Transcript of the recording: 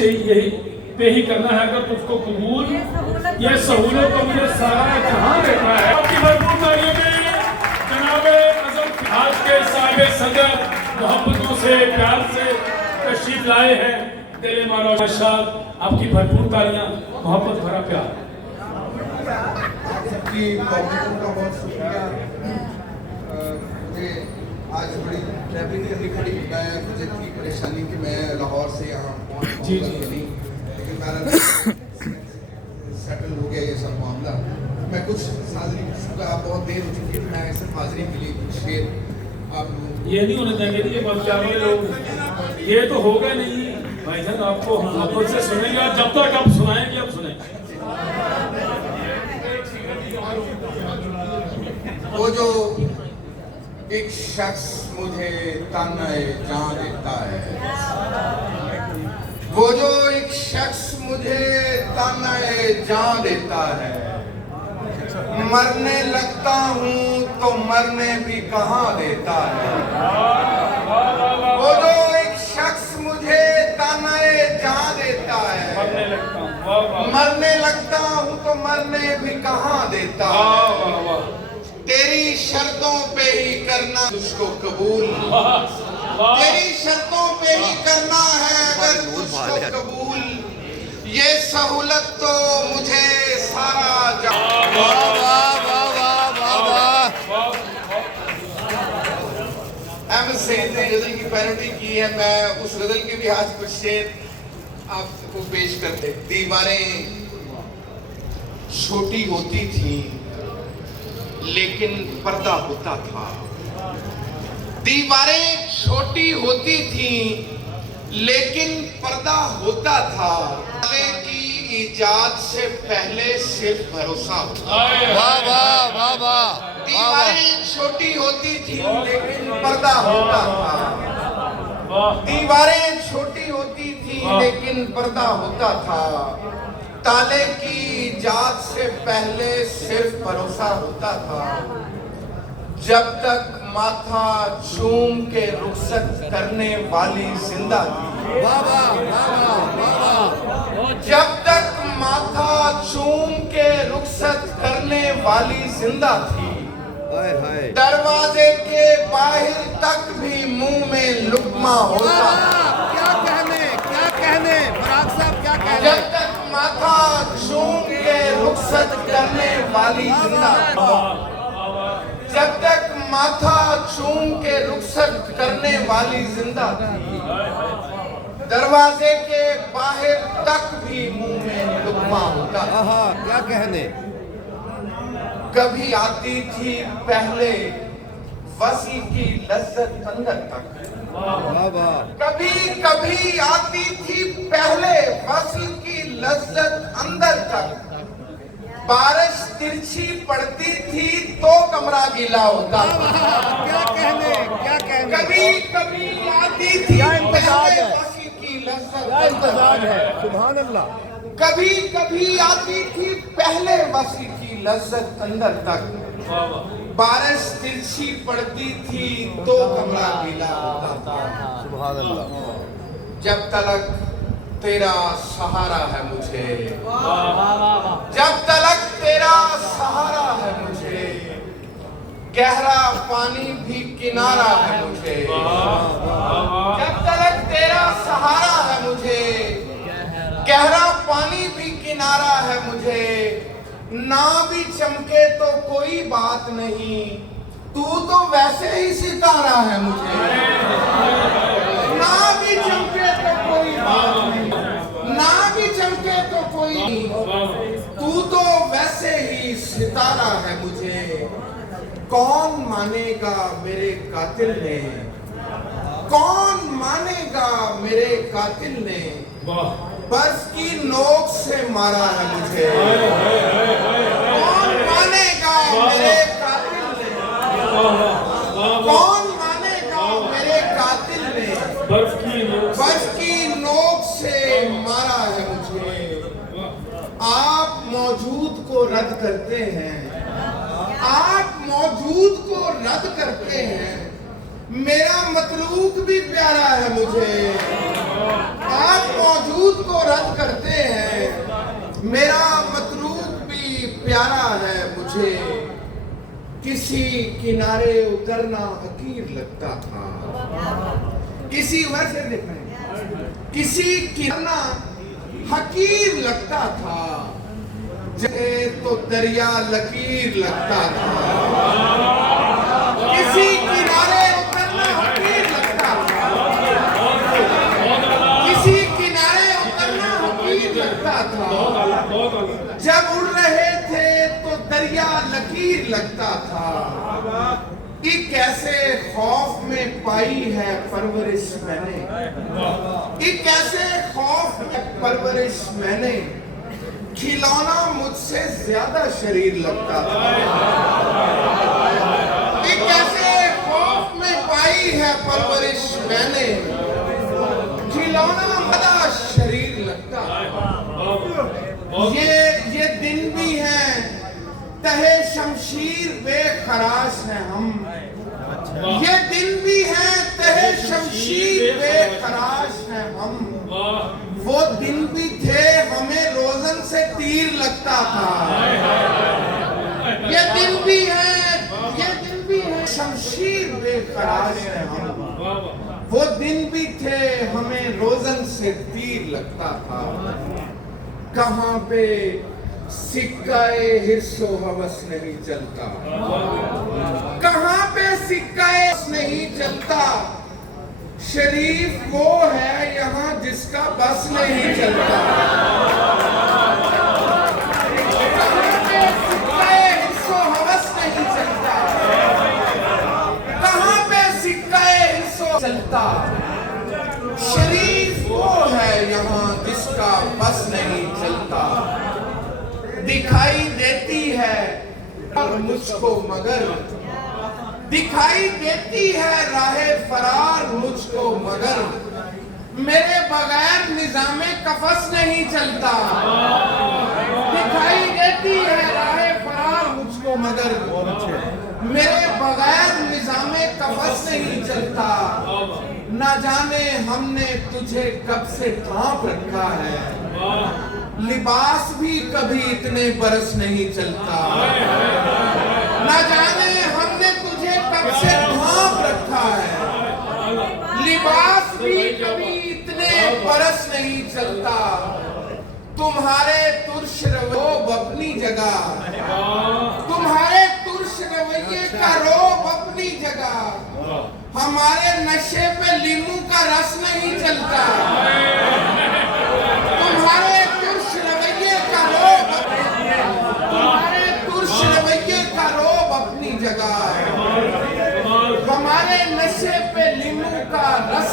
तुझसे यही पे ही करना है अगर तुझको कबूल। ये सहूलत तो मुझे सारा जहां देता है। आपकी भरपूर तालियों में जनाबे आजम आज के साहिब सदर मोहब्बतों से प्यार से तशरीफ लाए हैं दिल मौलाना शाह। आपकी भरपूर तालियां, मोहब्बत भरा प्यार। सबकी कॉमेंटों का बहुत शुक्रिया। मुझे आज बड़ी ट्रैवलिंग करनी पड़ी। मुझे थी परेशानी कि मैं लाहौर से यहाँ पहुँच जी नहीं, लेकिन मेरा सेटल हो गया ये सब मामला। मैं कुछ हाजिरी, आप बहुत देर हो चुकी है, मैं सिर्फ हाजिरी के लिए कुछ शेर आप ये नहीं होने देंगे ये बहुत प्यारे लोग। ये तो होगा नहीं भाईजान, आपको हम मोहब्बत से सुनेंगे और जब तक आप सुनाएंगे आप सुनेंगे। वो जो एक शख्स मुझे ताने जान देता है, वो जो एक शख्स मुझे ताने जान देता है, मरने लगता हूँ तो मरने भी कहाँ देता है। वो जो एक शख्स मुझे ताने जान देता है, मरने लगता हूँ तो मरने भी कहाँ देता है। तेरी शर्तों पे ही करना तुझको कबूल, तेरी शर्तों पे ही करना है अगर तुझको कबूल। ये सहूलत तो मुझे सारा अहमद सईद ने गजल की पैरोडी की है। मैं उस गजल के भी आज कुछ शेर आपको पेश करते। दीवारें छोटी होती थी लेकिन पर्दा होता था। दीवारें छोटी होती थी लेकिन पर्दा होता था। की इजाद से पहले सिर्फ भरोसा होता। वाह वाह वाह वाह। दीवारें छोटी होती थी लेकिन पर्दा होता था। दीवारें छोटी होती थी लेकिन पर्दा होता था। ताले की इजाद से पहले सिर्फ भरोसा होता था। जब तक माथा चूम के रुखसत करने वाली जिंदा थी। वाह वाह वाह वाह। जब तक माथा चूम के रुखसत करने वाली जिंदा थी। दरवाजे के बाहर तक भी मुंह में लुकमा होता। क्या कहने फराग साहब, क्या कहने। जब तक माथा चूम के रुखसत करने वाली जिंदा थी। जब तक माथा चूम के रुखसत करने वाली जिंदा थी। दरवाजे के बाहर तक भी मुंह में लुकमा होता। क्या कहने। कभी आती थी पहले वसी की लज्जत अंदर तक। वाह वाह। कभी कभी आती थी पहले वसी की लज्जत अंदर तक। बारिश तिरछी पड़ती थी तो कमरा गीला होता। क्या कहने। कभी कभी आती थी पहले वसी की लज्जत इंतजार है। सुभान अल्लाह। कभी कभी आती थी पहले वसी की लज्जत अंदर तक। बारिश तिरछी पड़ती थी तो कमरा गीला होता था। सुभान अल्लाह। जब तलक तेरा सहारा है मुझे, जब तलक तेरा सहारा है मुझे, गहरा पानी भी किनारा है मुझे। जब तलक तेरा सहारा है मुझे, गहरा पानी भी किनारा है मुझे। ना भी चमके तो कोई बात नहीं, तू तो वैसे ही सितारा है मुझे। ना भी चमके तो कोई बात नहीं, ना भी चमके तो कोई नहीं, तू तो वैसे ही सितारा है मुझे। कौन मानेगा मेरे कातिल ने, कौन मानेगा मेरे कातिल ने, बर्फ की नोक से मारा है मुझे। कौन मानेगा मेरे कातिल ने, कौन मानेगा मेरे कातिल ने, बर्फ की नोक से मारा है मुझे। आप मौजूद को रद्द करते हैं, आप मौजूद को रद्द करते हैं। मेरा मतलूक भी प्यारा है मुझे। आप मौजूद को किसी किनारे उतरना हकीर लगता था। किसी वैसे देख रहे हैं, किसी किनारा हकीर लगता था, जैसे तो दरिया लकीर लगता था। किसी किनारे उतरना हकीर लगता था, किसी किनारे उतरना हकीर लगता था। जब उड़ रहे थे तो दरिया लकीर लगता था। कि कैसे खौफ में पाई है परवरिश मैंने, कि कैसे खौफ में परवरिश मैंने, खिलौना मुझसे ज्यादा शरीर लगता था। कि कैसे खौफ में पाई है परवरिश मैंने, खिलौना ज्यादा शरीर लगता था। ये दिन भी है तहे शमशीर बेखराश है हम, ये दिन भी है तहे शमशीर बेखराश है हम। वो दिन भी थे हमें रोजन से तीर लगता था। ये दिन भी है शमशीर बेखराश है हम। वो दिन भी थे हमें रोजन से तीर लगता था। कहाँ पे सिक्काए हिर्सो हवस नहीं चलता, कहाँ पे सिक्काए नहीं चलता। शरीफ वो है यहाँ जिसका बस नहीं चलता। कहाँ पे सिक्काए हिर्सो हवस नहीं चलता, कहाँ पे सिक्काए हिर्सो चलता। शरीफ वो है यहाँ जिसका बस नहीं चलता। दिखाई देती है मुझको मगर, दिखाई देती है राहे फरार मुझको मगर, मेरे बगैर निजामे कफस नहीं चलता। दिखाई देती है राहे फरार मुझको मगर, मेरे बगैर निजामे कफस नहीं चलता। ना जाने हमने तुझे कब से ढांप रखा है, लिबास भी कभी इतने बरस नहीं चलता। न जाने हमने तुझे कब से ढांप रखा है, लिबास भी कभी इतने बरस नहीं चलता। तुम्हारे तुर्श रोब अपनी जगह, तुम्हारे तुर्श रवैये का रोब अपनी जगह। हमारे नशे पे लीमू का रस नहीं चलता। तुम्हारे तुर्श रवैये का रोब, तुम्हारे तुर्श रवैये का रोब अपनी जगह। हमारे नशे पे लीमू का रस